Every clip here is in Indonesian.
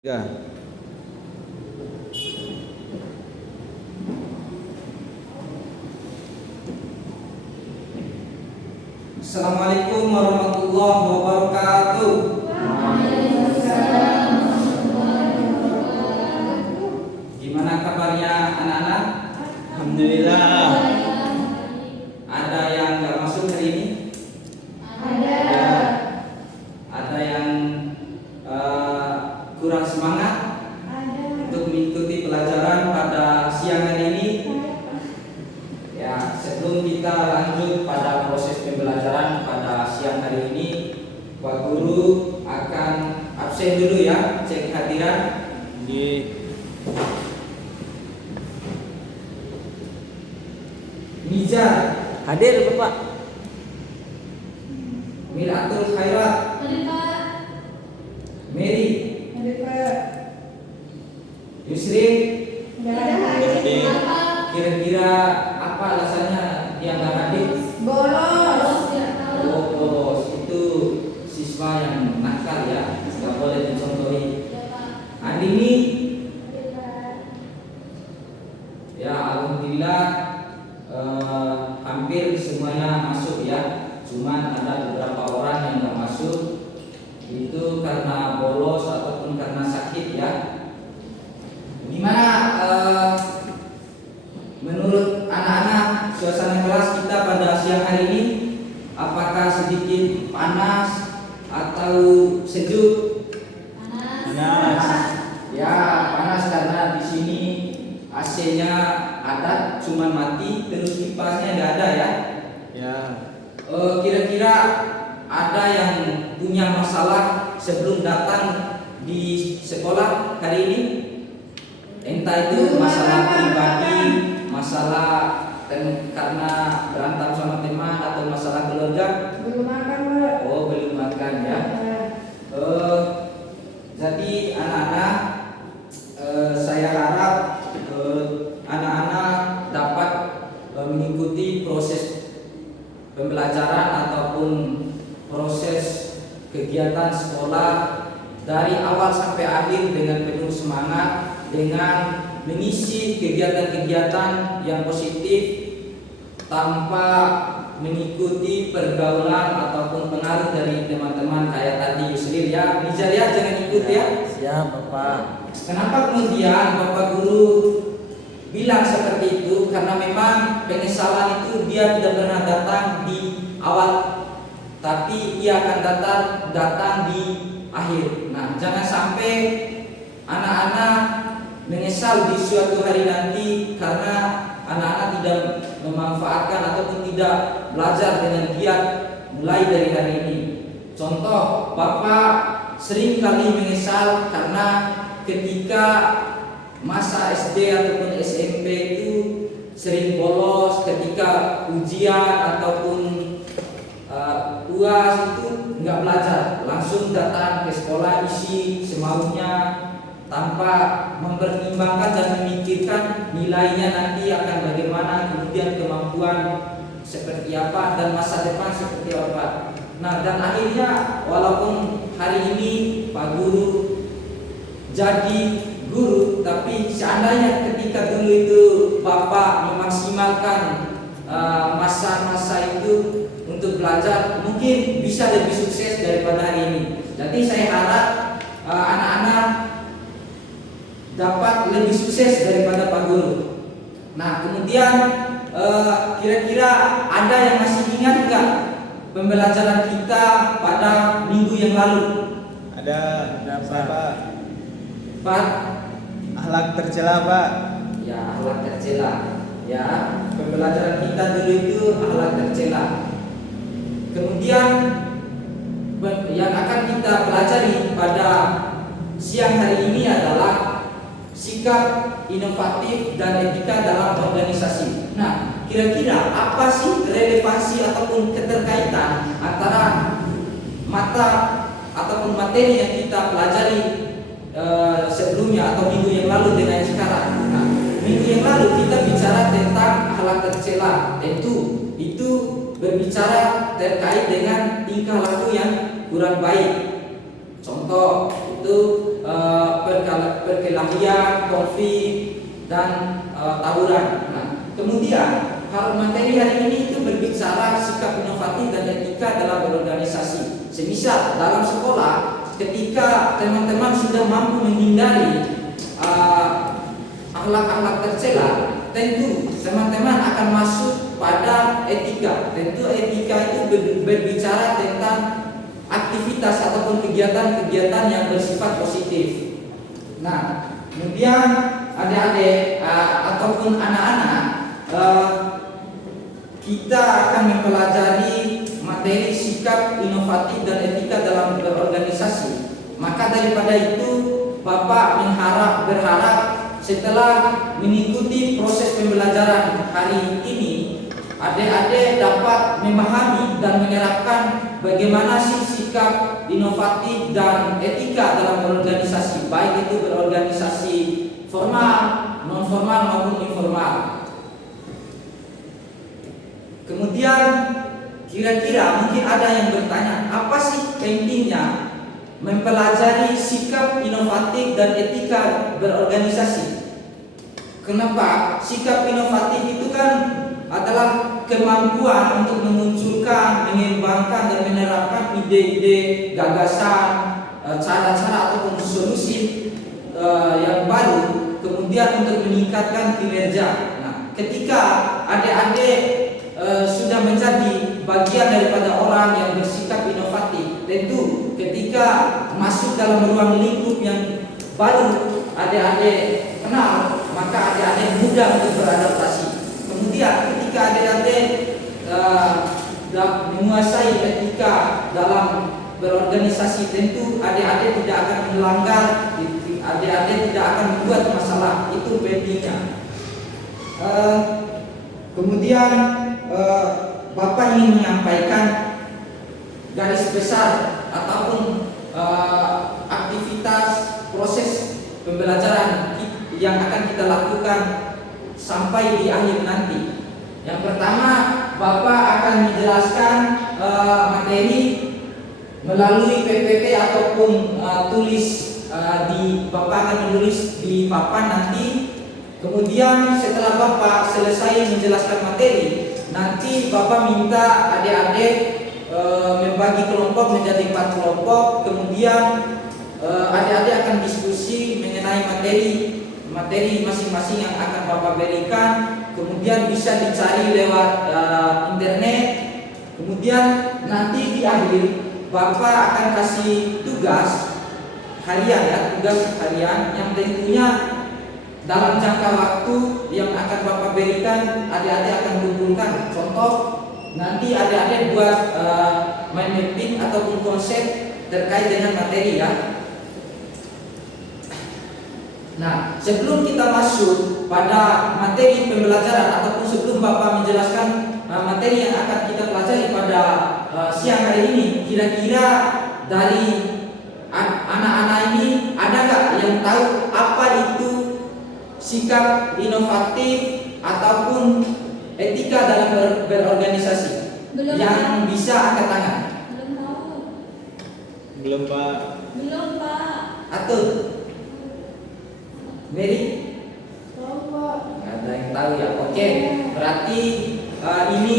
Ya. Assalamualaikum warahmatullahi wabarakatuh. Waalaikumsalam warahmatullahi wabarakatuh. Gimana kabarnya anak-anak? Alhamdulillah. Ada yang nggak masuk hari ini? Ada. Ada yang kurang semangat untuk mengikuti pelajaran pada siang hari ini? Ya, sebelum kita lanjut pada proses pembelajaran pada siang hari ini, Pak Guru akan absen dulu ya, cek hadiran. Mizar, Hadir Bapak. Miratul Khairat, Hadir Pak. Mary, Hadir Pak. Yusrin. Hadir Pak. Kira-kira apa alasannya dia nggak hadir? Bolos. Oh, bolos. Itu siswa yang nakal ya, nggak boleh dicontohi. Andini, ya alhamdulillah hampir semuanya masuk ya. Cuman ada beberapa orang yang nggak masuk. Itu karena bolos ataupun karena sakit ya. Gimana menurut anak-anak suasana kelas kita pada siang hari ini? Apakah sedikit panas atau sejuk? Panas. Ya, panas karena di sini AC-nya ada, cuman mati, terus kipasnya nggak ada ya. Ya. Kira-kira ada yang punya masalah sebelum datang di sekolah hari ini? Entah itu masalah pribadi, masalah karena berantem sama teman atau masalah keluarga. Belum makan Pak. Oh, belum makan ya. Jadi anak-anak, saya harap anak-anak dapat mengikuti proses pembelajaran ataupun proses kegiatan sekolah dari awal sampai akhir dengan penuh semangat, dengan mengisi kegiatan-kegiatan yang positif tanpa mengikuti pergaulan ataupun pengaruh dari teman-teman kayak tadi Yusril ya. Nizar ya, jangan ikut ya. Siap Bapak. Kenapa kemudian Bapak Guru bilang seperti itu? Karena memang penyesalan itu dia tidak pernah datang di awal, tapi ia akan datang di akhir. Nah, jangan sampai anak-anak menyesal di suatu hari nanti karena anak-anak tidak memanfaatkan ataupun tidak belajar dengan giat mulai dari hari ini. Contoh, Bapak sering kali menyesal karena ketika masa SD ataupun SMP itu sering bolos ketika ujian ataupun UAS itu nggak belajar, langsung datang ke sekolah isi semaunya tanpa mempertimbangkan dan memikirkan nilainya nanti akan bagaimana, kemudian kemampuan seperti apa dan masa depan seperti apa. Nah, dan akhirnya walaupun hari ini Pak Guru jadi guru, tapi seandainya ketika dulu itu Bapak memaksimalkan masa-masa itu untuk belajar, mungkin bisa lebih sukses daripada hari ini. Jadi saya harap anak-anak dapat lebih sukses daripada Pak Guru. Nah, kemudian kira-kira ada yang masih ingat nggak pembelajaran kita pada minggu yang lalu? Ada Pak. Pak? Akhlak tercela Pak. Ya, akhlak tercela. Ya, pembelajaran kita dulu itu akhlak tercela. Kemudian yang akan kita pelajari pada siang hari ini adalah sikap inovatif dan etika dalam organisasi. Nah, kira-kira apa sih relevansi ataupun keterkaitan antara mata ataupun materi yang kita pelajari sebelumnya atau minggu yang lalu dengan sekarang? Nah, minggu yang lalu kita bicara tentang akhlak tercela. Tentu itu berbicara terkait dengan tingkah laku yang kurang baik. Contoh itu perkelahian, konflik, dan tawuran. Nah, kemudian kalau materi hari ini itu berbicara sikap inovatif dan etika dalam berorganisasi. Semisal dalam sekolah, ketika teman-teman sudah mampu menghindari akhlak-akhlak tercela, tentu teman-teman akan masuk pada etika. Tentu etika itu berbicara tentang aktivitas ataupun kegiatan-kegiatan yang bersifat positif. Nah, kemudian adik-adik ataupun anak-anak, kita akan mempelajari materi sikap inovatif dan etika dalam berorganisasi. Maka daripada itu, Bapak berharap setelah mengikuti proses pembelajaran hari ini, adik-adik dapat memahami dan menerapkan bagaimana sih sikap inovatif dan etika dalam berorganisasi, baik itu berorganisasi formal, non formal maupun informal. Kemudian kira-kira mungkin ada yang bertanya, apa sih pentingnya mempelajari sikap inovatif dan etika berorganisasi? Kenapa? Sikap inovatif itu kan adalah kemampuan untuk memunculkan, mengembangkan dan menerapkan ide-ide, gagasan, cara-cara ataupun solusi yang baru, kemudian untuk meningkatkan kinerja. Nah, ketika adik-adik sudah menjadi bagian daripada orang yang bersikap inovatif, tentu ketika masuk dalam ruang lingkup yang baru adik-adik kenal, maka adik-adik mudah untuk beradaptasi. Kemudian ketika adik-adik menguasai etika dalam berorganisasi, tentu adik-adik tidak akan melanggar, adik-adik tidak akan membuat masalah. Itu pentingnya. Kemudian Bapak ingin menyampaikan garis besar ataupun aktivitas proses pembelajaran yang akan kita lakukan sampai di akhir nanti. Yang pertama, Bapak akan menjelaskan materi melalui PPT ataupun tulis Bapak akan menulis di papan nanti. Kemudian setelah Bapak selesai menjelaskan materi, nanti Bapak minta adik-adik membagi kelompok menjadi 4 kelompok. Kemudian adik-adik akan diskusi mengenai materi masing-masing yang akan Bapak berikan. Kemudian bisa dicari lewat internet. Kemudian nanti di akhir Bapak akan kasih tugas harian, ya, tugas harian yang tentunya dalam jangka waktu yang akan Bapak berikan, adik-adik akan kumpulkan. Contoh, nanti adik-adik buat mind mapping ataupun konsep terkait dengan materi, ya. Nah, sebelum kita masuk pada materi pembelajaran ataupun sebelum Bapak menjelaskan materi yang akan kita pelajari pada siang hari ini, kira-kira dari anak-anak ini ada nggak yang tahu apa itu sikap inovatif ataupun etika dalam berorganisasi? Belum. Yang bisa angkat tangan. Belum tahu. Belum, Pak. Belum, Pak. Atau Mary? Tahu, Pak. Nggak ada yang tahu, ya. Oke, berarti ini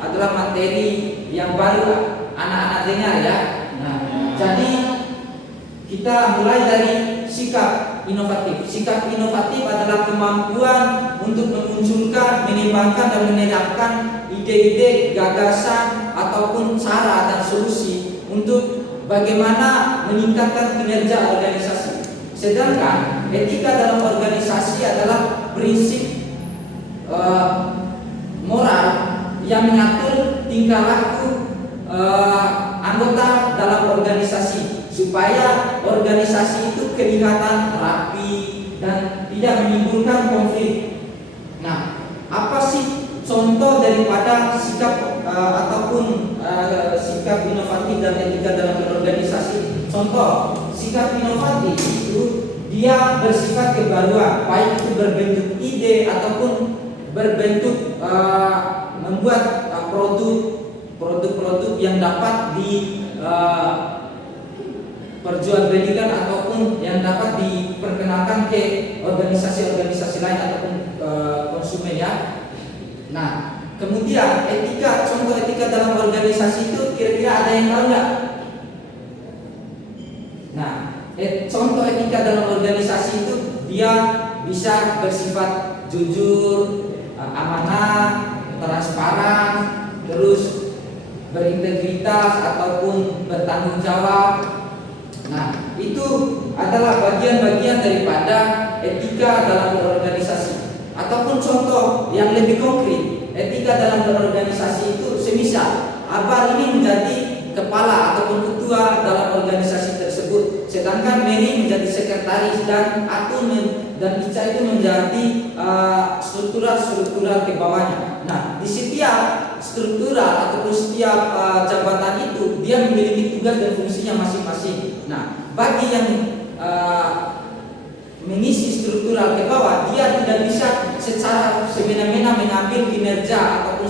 adalah materi yang baru anak-anak dengar, ya. Nah, jadi kita mulai dari sikap inovatif. Sikap inovatif adalah kemampuan untuk memunculkan, mengembangkan dan menerapkan ide-ide, gagasan ataupun cara dan solusi untuk bagaimana meningkatkan kinerja organisasi. Sedangkan etika dalam organisasi adalah prinsip moral yang mengatur tingkah laku anggota dalam organisasi supaya organisasi itu kelihatan rapi dan tidak menimbulkan konflik. Nah, apa sih contoh daripada sikap ataupun sikap inovatif dan etika dalam berorganisasi? Contoh, sikap inovatif itu dia bersifat kebaruan, baik itu berbentuk ide ataupun berbentuk membuat produk-produk yang dapat di perjualbelikan ataupun yang dapat organisasi-organisasi lain ataupun konsumen ya. Nah, kemudian contoh etika dalam organisasi itu kira-kira ada yang tahu nggak? Nah, contoh etika dalam organisasi itu dia bisa bersifat jujur, amanah, transparan, terus berintegritas ataupun bertanggung jawab. Nah, itu adalah bagian-bagian daripada etika dalam berorganisasi. Ataupun contoh yang lebih konkret, etika dalam berorganisasi itu semisal Abar ini menjadi kepala ataupun ketua dalam organisasi tersebut, sedangkan Mary menjadi sekretaris dan Atun dan Ica itu menjadi struktural ke bawahnya. Nah, di setiap struktural ataupun setiap jabatan itu dia memiliki tugas dan fungsinya masing-masing. Nah, bagi yang mengisi struktural ke bawah, dia tidak bisa secara semena-mena mengambil kinerja ataupun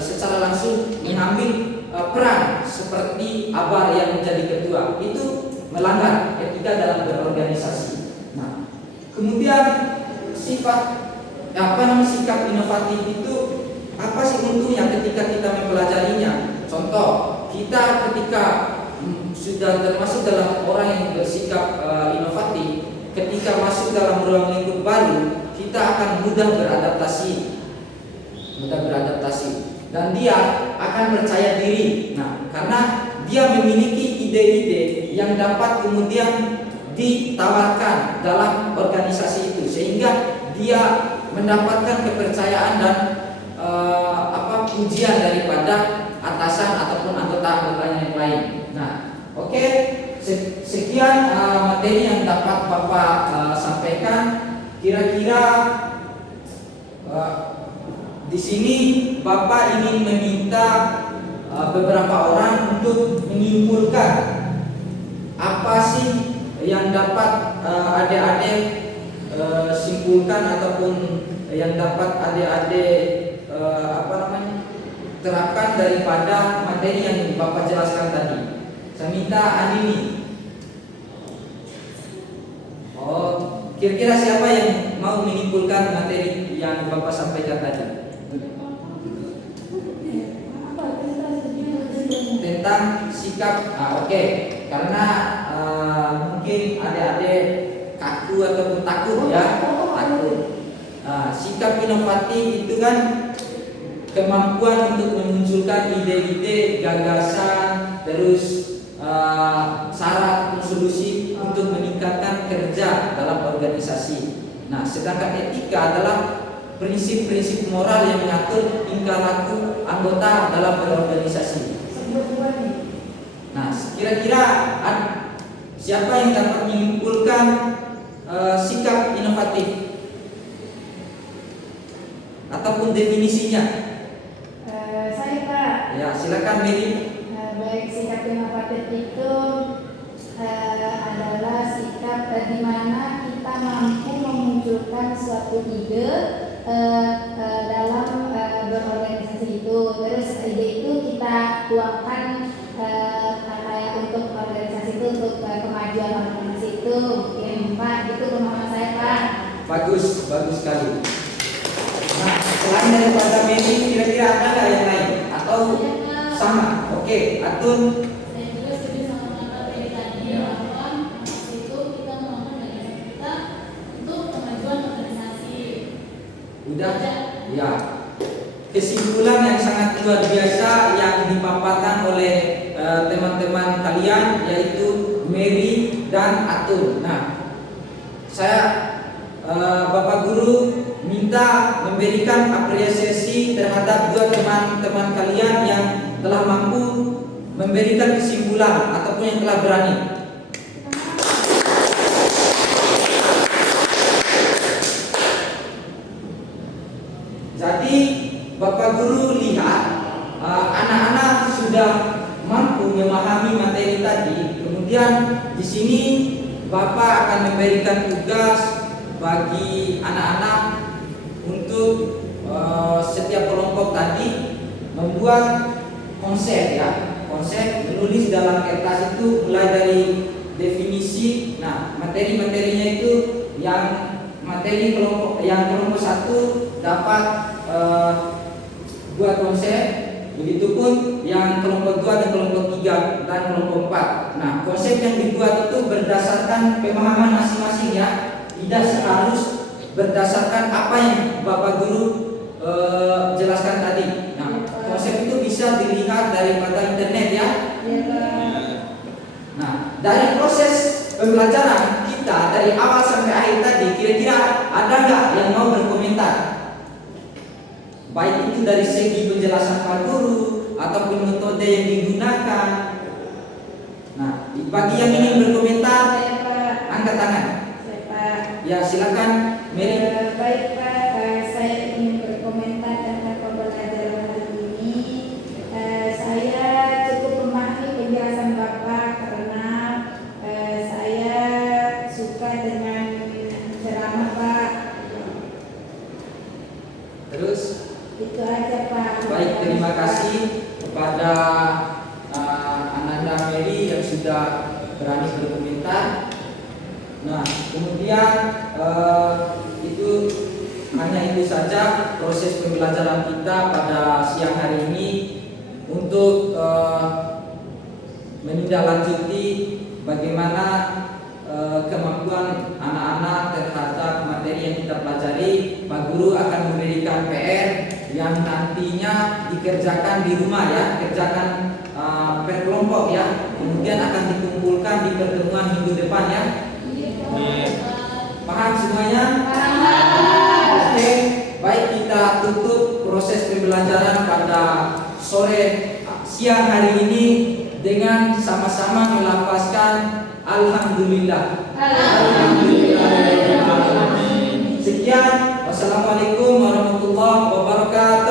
secara langsung mengambil peran seperti Abar yang menjadi ketua. Itu melanggar etika dalam berorganisasi. Nah, kemudian sikap inovatif itu apa sih untungnya ketika kita mempelajarinya? Contoh, kita ketika sudah termasuk dalam orang yang bersikap inovatif, ketika masuk dalam ruang lingkup baru, kita akan mudah beradaptasi, dan dia akan percaya diri. Nah, karena dia memiliki ide-ide yang dapat kemudian ditawarkan dalam organisasi itu, sehingga dia mendapatkan kepercayaan dan pujian daripada atasan ataupun anggota-anggotanya yang lain. Nah, oke. Sekian materi yang dapat Bapak sampaikan. Kira-kira di sini Bapak ingin meminta beberapa orang untuk menyimpulkan apa sih yang dapat adik-adik simpulkan ataupun yang dapat adik-adik terapkan daripada materi yang Bapak jelaskan tadi. Saya minta Andini. Kira-kira siapa yang mau menyimpulkan materi yang Bapak sampaikan tadi? Tentang sikap, oke. Karena mungkin adik-adik kaku ataupun takut ya, takut. Sikap inovatif itu kan kemampuan untuk memunculkan ide-ide, gagasan, terus syarat atau solusi untuk meningkatkan kerja dalam organisasi. Nah, sedangkan etika adalah prinsip-prinsip moral yang mengatur tingkah laku anggota dalam berorganisasi. Nah, kira-kira siapa yang dapat menyimpulkan sikap inovatif ataupun definisinya? Saya Pak. Ya, silakan Mary. Baik, sikap inovatif itu adalah sikap di mana kita mampu memunculkan suatu ide dalam berorganisasi itu. Terus ide itu kita tuangkan untuk organisasi itu, untuk kemajuan organisasi itu. Mungkin Pak, itu pemahaman saya Pak. Bagus sekali. Nah, selain daripada Mary, kira-kira ada nggak yang lain atau sama? Oke, Atun. Saya juga setuju sama kata Mary tadi bahwa itu kita membangun organisasi kita untuk kemajuan organisasi. Udah? Ya. Kesimpulan yang sangat luar biasa yang dipaparkan oleh teman-teman kalian, yaitu Mary dan Atun. Nah, saya Bapak Guru minta memberikan apresiasi terhadap dua teman-teman kalian yang telah mampu memberikan kesimpulan ataupun yang telah berani. Jadi Bapak Guru lihat anak-anak sudah mampu memahami materi tadi. Kemudian di sini Bapak akan memberikan tugas bagi anak-anak untuk setiap kelompok tadi membuat konsep ya, konsep menulis dalam kertas itu mulai dari definisi. Nah, materi-materinya itu yang materi kelompok 1 dapat buat konsep, begitupun yang kelompok 2 dan kelompok 3 dan kelompok 4. Nah, konsep yang dibuat itu berdasarkan pemahaman masing-masing ya, tidak harus berdasarkan apa yang Bapak Guru jelaskan tadi. Nah, konsep itu bisa dilihat daripada internet ya. Nah, dari proses pembelajaran kita dari awal sampai akhir tadi, kira-kira ada nggak yang mau berkomentar? Baik itu dari segi penjelasan Pak Guru ataupun metode yang digunakan. Nah, bagi yang ingin berkomentar, Saya Pak. angkat tangan. Saya Pak. Ya, silakan, Mary. Baik Pak, saya ingin berkomentar tentang pembelajaran hari ini. Saya cukup memahami penjelasan Bapak karena saya suka dengan ceramah Pak. Terus, Itu aja Pak. baik, terima kasih kepada Ananda Mary yang sudah berani berkomentar. Nah, kemudian itu hanya itu saja proses pembelajaran kita pada siang hari ini untuk menindaklanjuti bagaimana kemampuan anak-anak terhadap materi yang kita pelajari. Pak Guru akan memberikan PR yang nantinya dikerjakan di rumah ya, kerjakan per kelompok ya, kemudian akan dikumpulkan di pertemuan minggu depan ya. Paham semuanya? Oke, baik, kita tutup proses pembelajaran pada siang hari ini dengan sama-sama melafazkan Alhamdulillah. Alhamdulillah. Sekian, wassalamualaikum warahmatullahi wabarakatuh.